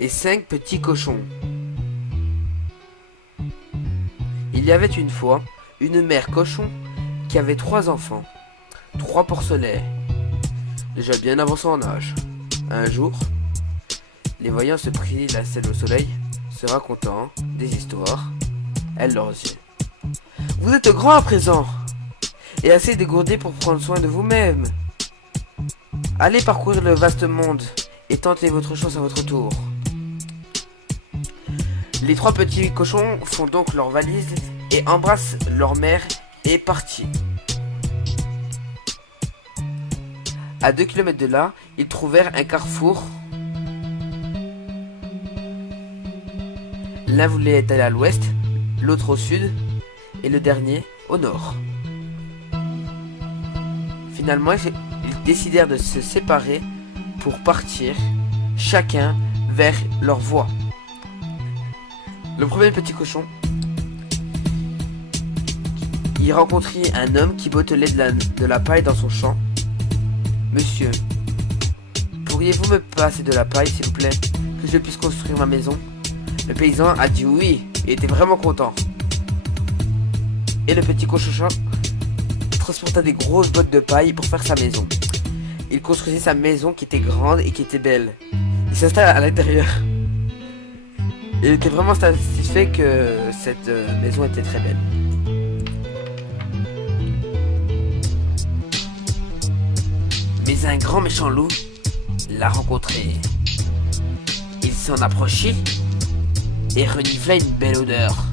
et 5 petits cochons. Il y avait une fois une mère cochon qui avait 3 enfants, 3 porcelets, déjà bien avancés en âge. Un jour, les voyant se prier la selle au soleil, se racontant des histoires, elle leur dit: vous êtes grands à présent, et assez dégourdés pour prendre soin de vous-même. Allez parcourir le vaste monde, et tentez votre chance à votre tour. Les 3 petits cochons font donc leur valise et embrassent leur mère et partent. À 2 kilomètres de là, ils trouvèrent un carrefour. L'un voulait aller à l'ouest, l'autre au sud, et le dernier au nord. Finalement, ils décidèrent de se séparer pour partir, chacun vers leur voie. Le premier petit cochon y rencontrit un homme qui bottelait de la paille dans son champ. Monsieur, pourriez-vous me passer de la paille, s'il vous plaît, que je puisse construire ma maison? Le paysan a dit oui, et était vraiment content. Et le petit cochon transporta des grosses bottes de paille pour faire sa maison. Il construisait sa maison qui était grande et qui était belle. Il s'installe à l'intérieur. Il était vraiment satisfait que cette maison était très belle. Mais un grand méchant loup l'a rencontré. Il s'en approchait et renifla une belle odeur.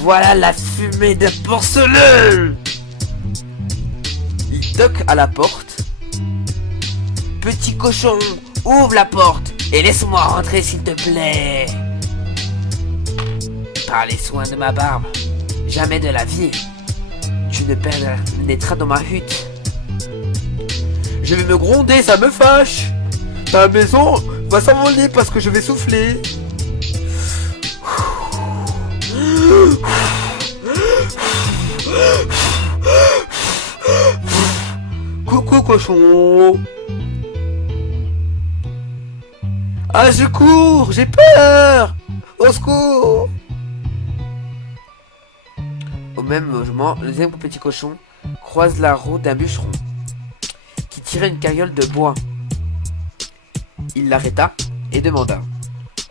Voilà la fumée de porcelain! Il toque à la porte. Petit cochon, ouvre la porte et laisse-moi rentrer, s'il te plaît. Par les soins de ma barbe, jamais de la vie, tu ne pénétreras dans ma hutte. Je vais me gronder, ça me fâche. Ta maison va s'envoler parce que je vais souffler. Coucou cochon. Ah, je cours, j'ai peur. Au secours. Au même moment, le deuxième petit cochon croise la route d'un bûcheron qui tirait une carriole de bois. Il l'arrêta et demanda: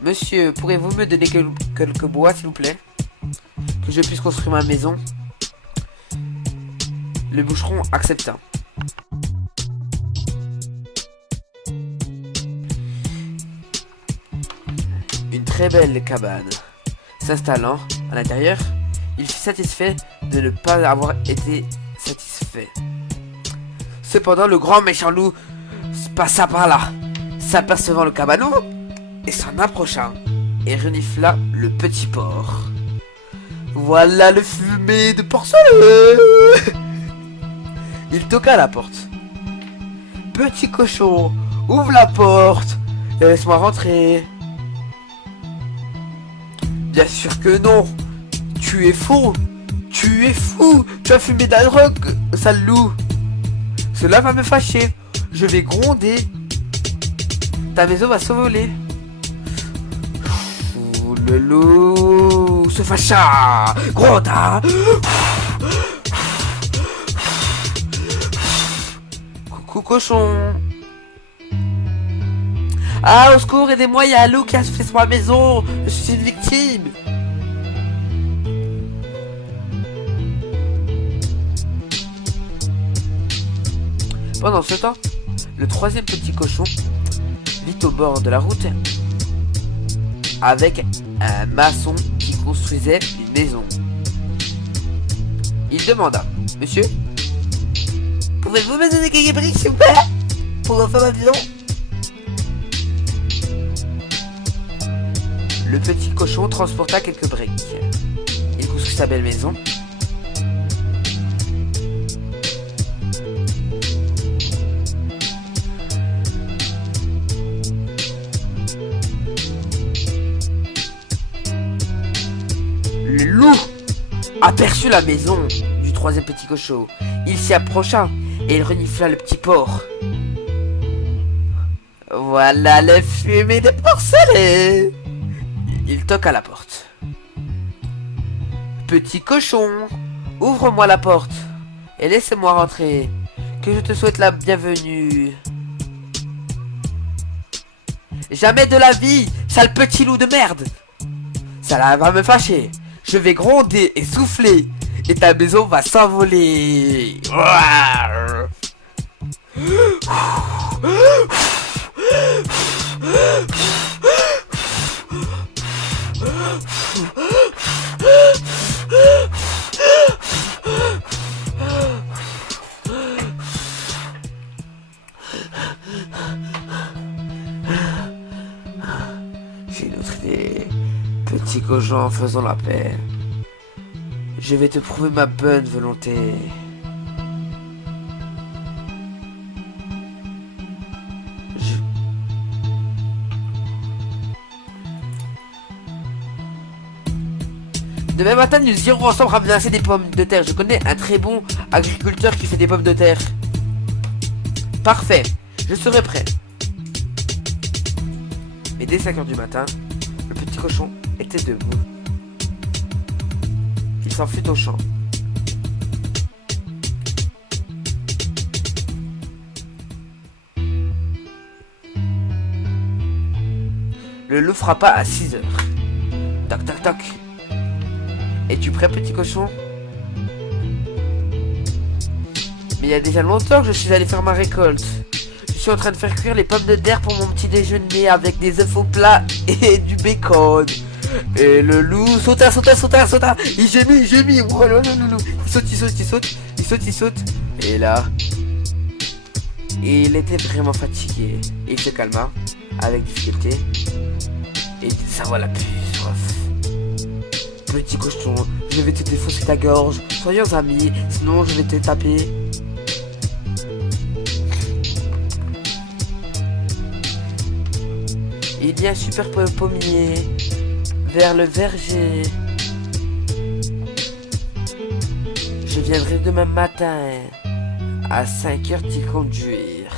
monsieur, pourriez-vous me donner quelques bois, s'il vous plaît, que je puisse construire ma maison? Le bûcheron accepta. Une très belle cabane s'installant à l'intérieur, il fut satisfait de ne pas avoir été satisfait. Cependant, le grand méchant loup passa par là, s'apercevant le cabanon, et s'en approcha et renifla le petit porc. Voilà le fumé de porcelain. Il toqua à la porte. Petit cochon, ouvre la porte et laisse-moi rentrer. Bien sûr que non. Tu es faux. Tu es fou. Tu as fumé de la drogue, sale loup. Cela va me fâcher. Je vais gronder. Ta maison va s'envoler. Le loup se fâcha, gronda. Coucou cochon. Ah, au secours, aidez-moi, il y a un loup qui a soufflé sur ma maison. Je suis une victime. Pendant ce temps, le troisième petit cochon vit au bord de la route avec un maçon qui construisait une maison. Il demanda: monsieur, pouvez-vous me donner quelques briques, s'il vous plaît, pour refaire ma maison? Le petit cochon transporta quelques briques. Il construit sa belle maison. Le loup aperçut la maison du troisième petit cochon. Il s'y approcha et il renifla le petit porc. voilà les fumées des porcelets. Il toque à la porte. Petit cochon, ouvre-moi la porte et laissez-moi rentrer. Que je te souhaite la bienvenue. Jamais de la vie, sale petit loup de merde. Ça va me fâcher. Je vais gronder et souffler. Et ta maison va s'envoler. J'ai une autre idée. Petit cochon, faisons la paix. Je vais te prouver ma bonne volonté. Demain matin, nous irons ensemble ramasser des pommes de terre. Je connais un très bon agriculteur qui fait des pommes de terre. Parfait, je serai prêt. Mais dès 5 h du matin, le petit cochon était debout. Il s'enfuit au champ. Le loup frappa à 6 h. Toc toc toc. Es-tu prêt, petit cochon? Mais il y a déjà longtemps que je suis allé faire ma récolte. Je suis en train de faire cuire les pommes de terre pour mon petit déjeuner avec des œufs au plat et du bacon. Et le loup sauta. Il gémit. Oh, non. Il saute. Et là, il était vraiment fatigué. Il se calma avec difficulté. Et il dit, ça va la plus soif. Petit cochon, je vais te défoncer ta gorge. Soyons amis, sinon je vais te taper. Il y a un super pommier vers le verger. Je viendrai demain matin à 5 h t'y conduire.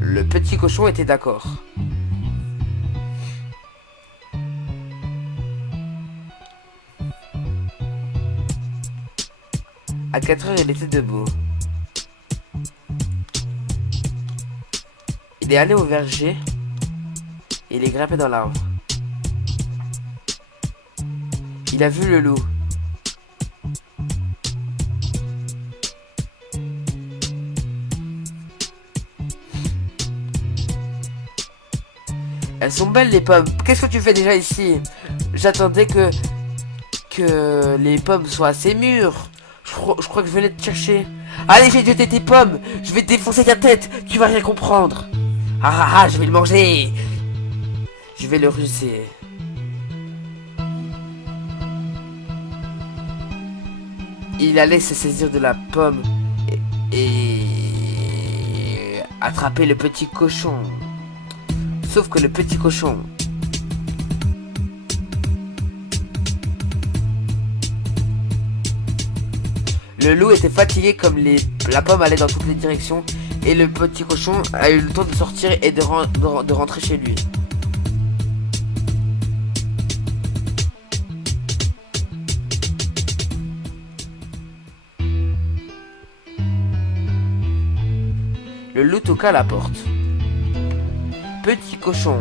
Le petit cochon était d'accord. À 4 h, il était debout. Il est allé au verger et il est grimpé dans l'arbre. Il a vu le loup. Elles sont belles les pommes. Qu'est-ce que tu fais déjà ici? J'attendais que les pommes soient assez mûres. Je crois que je venais te chercher. Allez, j'ai jeté tes pommes. Je vais te défoncer ta tête. Tu vas rien comprendre. Je vais le manger. Je vais le ruser. Il allait se saisir de la pomme et attraper le petit cochon. Sauf que le petit cochon le loup était fatigué comme la pomme allait dans toutes les directions et le petit cochon a eu le temps de sortir et de rentrer chez lui. Le loup toqua à la porte. Petit cochon,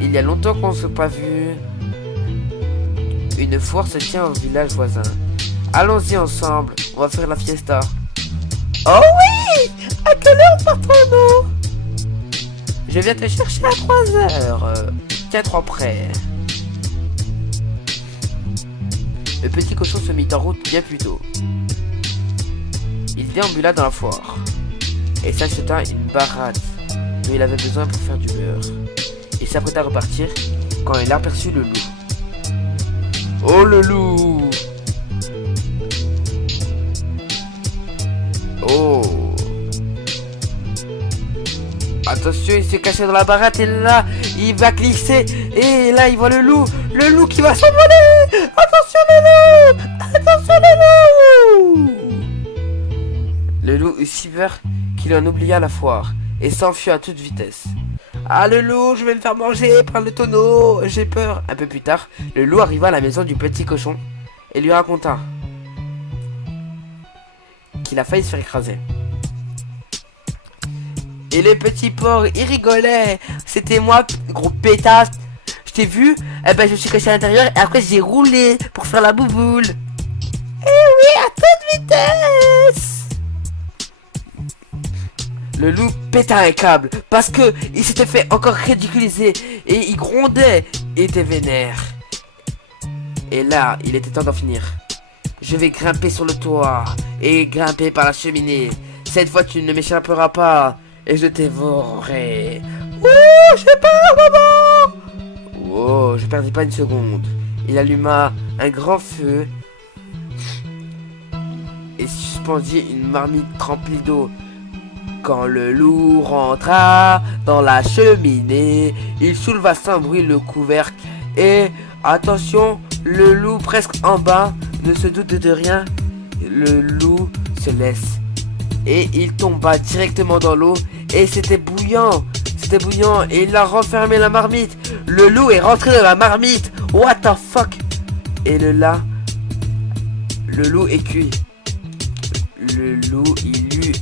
il y a longtemps qu'on ne s'est pas vu. Une foire se tient au village voisin. Allons-y ensemble, on va faire la fiesta. Oh oui! À quelle heure partons-nous? Je viens te chercher à 3 h. Tiens, 3 près. Le petit cochon se mit en route bien plus tôt. Il déambula dans la foire et s'acheta une baratte dont il avait besoin pour faire du beurre. Il s'apprêta à repartir quand il aperçut le loup. Oh le loup! Oh! Attention, il s'est caché dans la baratte et là, il va glisser. Et là, il voit le loup qui va s'envoler. Attention le loup! Attention le loup! Le loup eut si peur qu'il en oublia la foire et s'enfuit à toute vitesse. Ah le loup, je vais me faire manger par le tonneau, j'ai peur. Un peu plus tard, le loup arriva à la maison du petit cochon et lui raconta qu'il a failli se faire écraser. Et le petit porc, il rigolait. C'était moi, gros pétasse. Je t'ai vu, eh ben je me suis caché à l'intérieur et après j'ai roulé pour faire la bouboule. Eh oui, à toute vitesse. Le loup péta un câble parce que il s'était fait encore ridiculiser et il grondait et était vénère. Et là, il était temps d'en finir. Je vais grimper sur le toit et grimper par la cheminée. Cette fois, tu ne m'échapperas pas et je te dévorerai. Oh, j'ai peur, maman! Oh, je perdis pas une seconde. Il alluma un grand feu et suspendit une marmite remplie d'eau. Quand le loup rentra dans la cheminée, il souleva sans bruit le couvercle et, attention, le loup presque en bas ne se doute de rien. Le loup se laisse et il tomba directement dans l'eau et c'était bouillant et il a renfermé la marmite. Le loup est rentré dans la marmite. What the fuck? Et le loup est cuit. Le loup il eut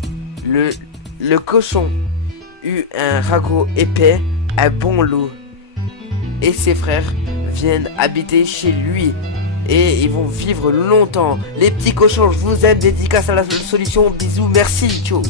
le cochon eut un ragot épais, un bon loup. Et ses frères viennent habiter chez lui. Et ils vont vivre longtemps. Les petits cochons, je vous aime. Dédicace à la solution. Bisous, merci, ciao.